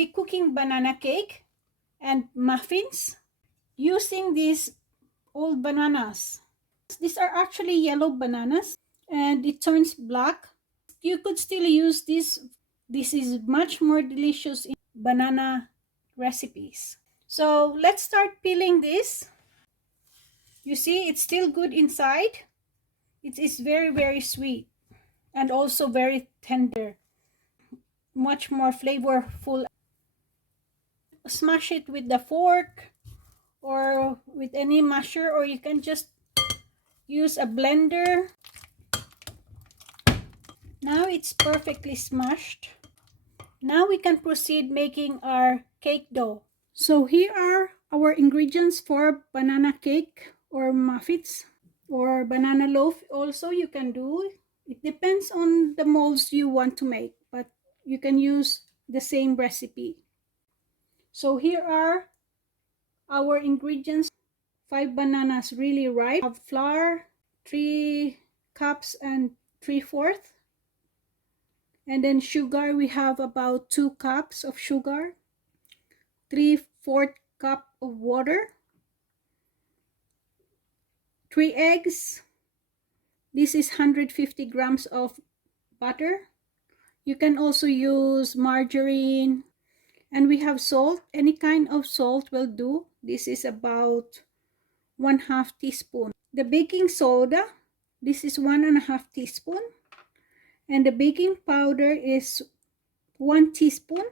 be cooking banana cake and muffins using these old bananas. These are actually yellow bananas and it turns black. You could still use this. This is much more delicious in banana recipes. So let's start peeling this. You see, it's still good inside. It is very sweet and also very tender, much more flavorful. Smash it with the fork or with any masher, or you can just use a blender. Now it's perfectly smashed. Now we can proceed making our cake dough. So here are our ingredients for banana cake or muffins, or banana loaf also you can do. It depends on the molds you want to make, but you can use the same recipe. So here are our ingredients. 5 bananas really ripe. Have flour, 3 cups and 3/4. And then sugar, we have about 2 cups of sugar, 3/4 cup of water, 3 eggs. This is 150 grams of butter. You can also use margarine. And we have salt. Any kind of salt will do. This is about 1/2 teaspoon. The baking soda, this is 1.5 teaspoon. And the baking powder is 1 teaspoon.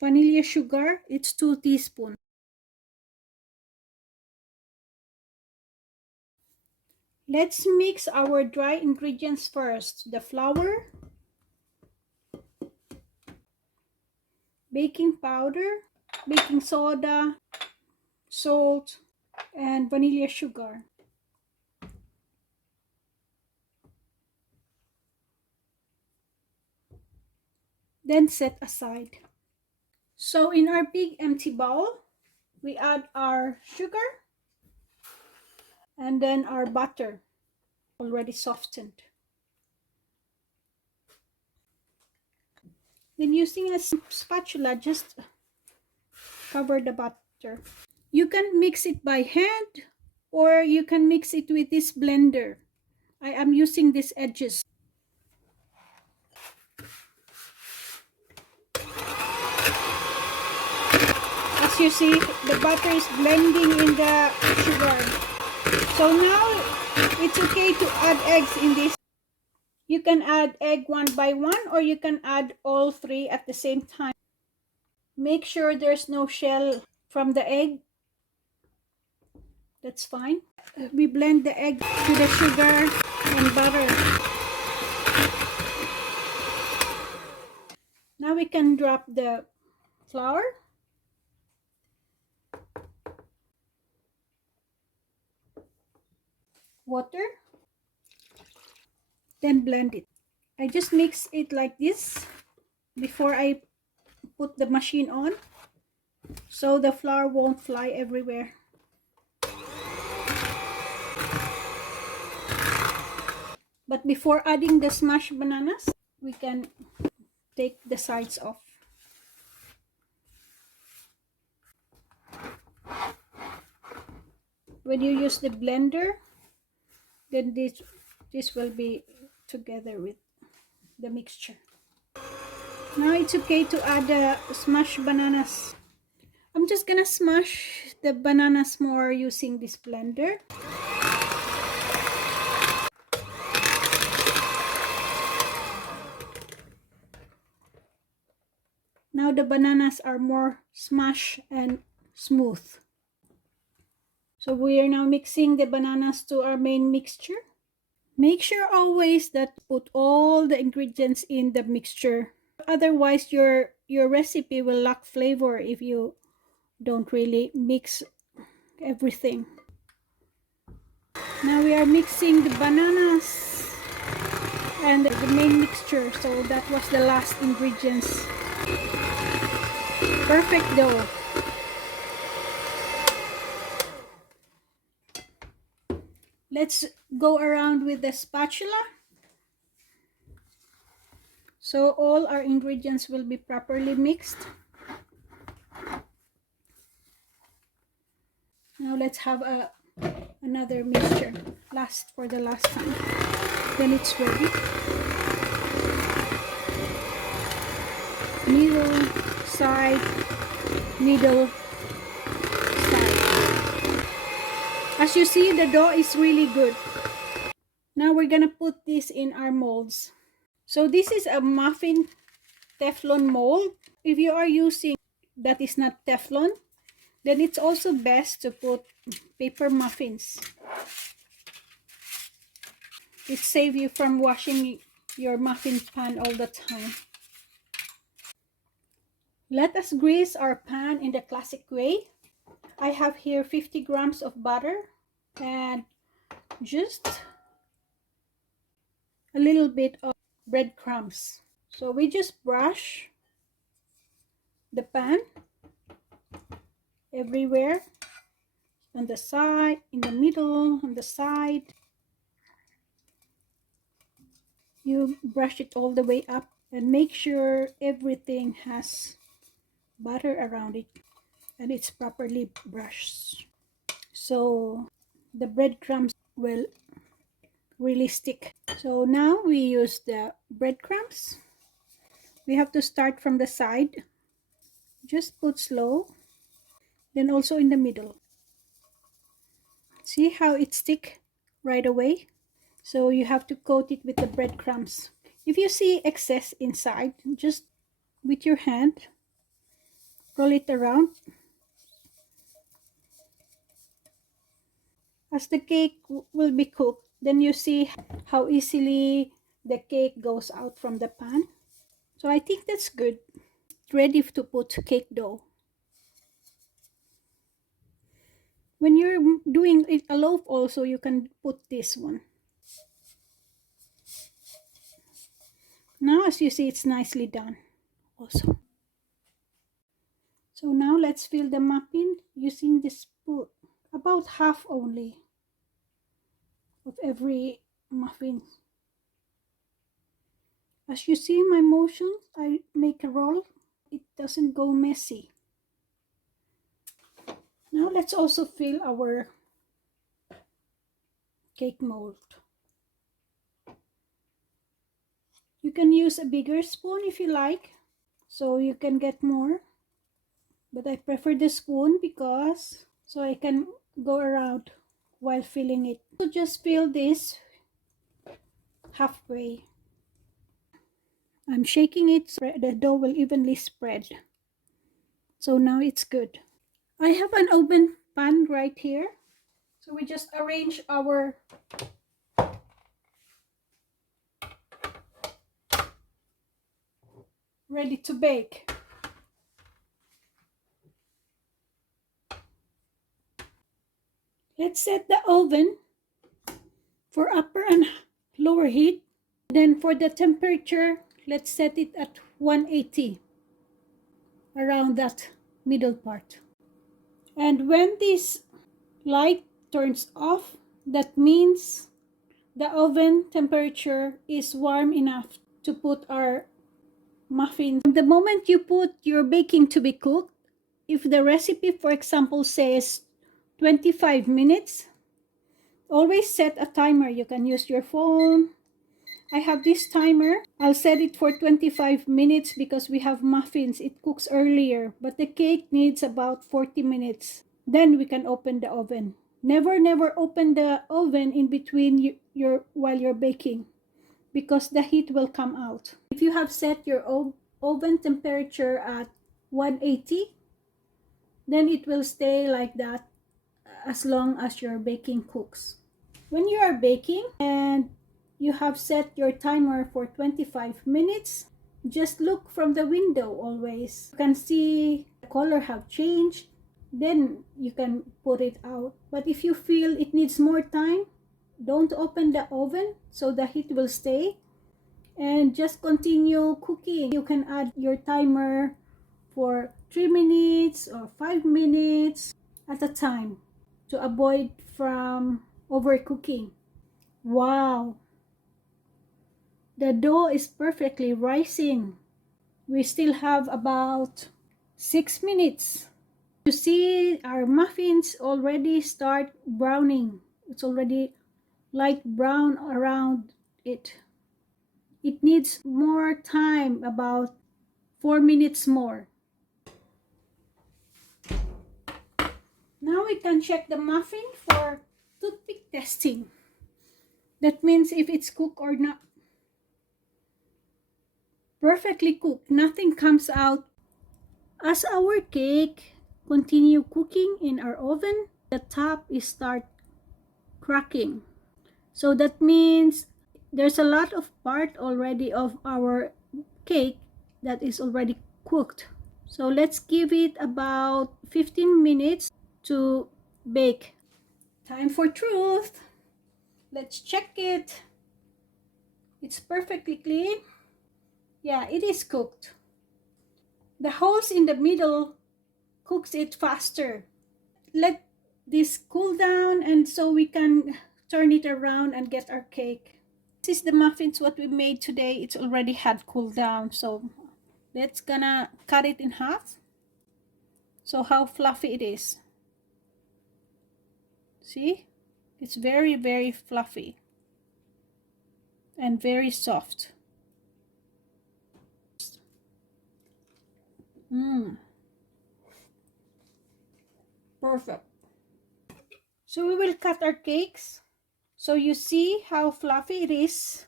Vanilla sugar, it's 2 teaspoons. Let's mix our dry ingredients first. The flour, baking powder, baking soda, salt, and vanilla sugar. Then set aside. So in our big empty bowl, we add our sugar and then our butter, already softened. Then using a spatula, just cover the butter. You can mix it by hand or you can mix it with this blender. I am using these edges. As you see, the butter is blending in the sugar. So now it's okay to add eggs in this. You can add egg one by one or you can add all 3 at the same time. Make sure there's no shell from the egg. That's fine. We blend the egg to the sugar and butter. Now we can drop the flour. Water. Then blend it. I just mix it like this before I put the machine on, so the flour won't fly everywhere. But before adding the smashed bananas, we can take the sides off. When you use the blender, then this will be together with the mixture. Now it's okay to add the smashed bananas. I'm just gonna smash the bananas more using this blender. Now the bananas are more smashed and smooth. So we are now mixing the bananas to our main mixture. Make sure always that put all the ingredients in the mixture. Otherwise your recipe will lack flavor if you don't really mix everything. Now we are mixing the bananas and the main mixture. So that was the last ingredients. Perfect dough. Let's go around with the spatula. So all our ingredients will be properly mixed. let's have another mixture for the last time. Then it's ready. Middle, side, middle, side. As you see, the dough is really good. Now we're gonna put this in our molds. So this is a muffin Teflon mold. If you are using that is not Teflon, then it's also best to put paper muffins. It saves you from washing your muffin pan all the time. Let us grease our pan in the classic way. I have here 50 grams of butter and just a little bit of breadcrumbs. So we just brush the pan everywhere, on the side, in the middle, on the side. You brush it all the way up and make sure everything has butter around it and it's properly brushed, so the breadcrumbs will really stick. So now we use the breadcrumbs. We have to start from the side. Just put slow, then also in the middle. See how it stick right away? So you have to coat it with the breadcrumbs. If you see excess inside, just with your hand roll it around. As the cake will be cooked, then you see how easily the cake goes out from the pan. So I think that's good. Ready to put cake dough. When you're doing it a loaf also, you can put this one. Now as you see, it's nicely done also. So now let's fill the muffin using this spoon. About half only of every muffin. As you see my motions, I make a roll. It doesn't go messy. Now let's also fill our cake mold. You can use a bigger spoon if you like, so you can get more. But I prefer the spoon because so I can go around while filling it. So just fill this halfway. I'm shaking it so the dough will evenly spread. So now it's good. I have an open pan right here. So we just arrange our ready to bake. Let's set the oven for upper and lower heat. Then for the temperature, let's set it at 180, around that middle part. And when this light turns off, that means the oven temperature is warm enough to put our muffin. The moment you put your baking to be cooked, if the recipe, for example, says 25 minutes, always set a timer. You can use your phone. I have this timer. I'll set it for 25 minutes because we have muffins. It cooks earlier, but the cake needs about 40 minutes. Then we can open the oven. Never open the oven in between while you're baking because the heat will come out. If you have set your oven temperature at 180, then it will stay like that as long as your baking cooks. When you are baking and you have set your timer for 25 minutes, just look from the window always. You can see the color have changed, then you can put it out. But if you feel it needs more time, don't open the oven so the heat will stay and just continue cooking. You can add your timer for 3 minutes or 5 minutes at a time to avoid from overcooking. Wow! The dough is perfectly rising. We still have about 6 minutes. You see our muffins already start browning. It's already light brown around it. It needs more time, about 4 minutes more. Now we can check the muffin for toothpick testing. That means if it's cooked or not. Perfectly cooked, nothing comes out. As our cake continue cooking in our oven, the top is start cracking. So that means there's a lot of part already of our cake that is already cooked. So let's give it about 15 minutes to bake. Time for truth. Let's check it. It's perfectly clean. Yeah, it is cooked. The holes in the middle cooks it faster. Let this cool down, and so we can turn it around and get our cake. This is the muffins what we made today. It's already had cooled down, so let's gonna cut it in half. So how fluffy it is. See? It's very, very fluffy and very soft. Perfect. So we will cut our cakes. So you see how fluffy it is.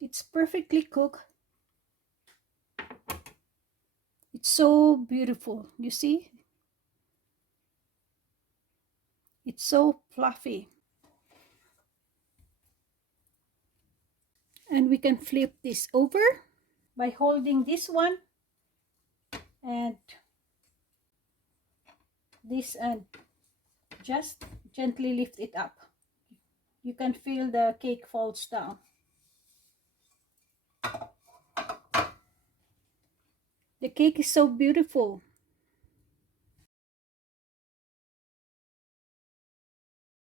It's perfectly cooked. It's so beautiful. You see? It's so fluffy. And we can flip this over by holding this one and this, and just gently lift it up. You can feel the cake falls down. The cake is so beautiful.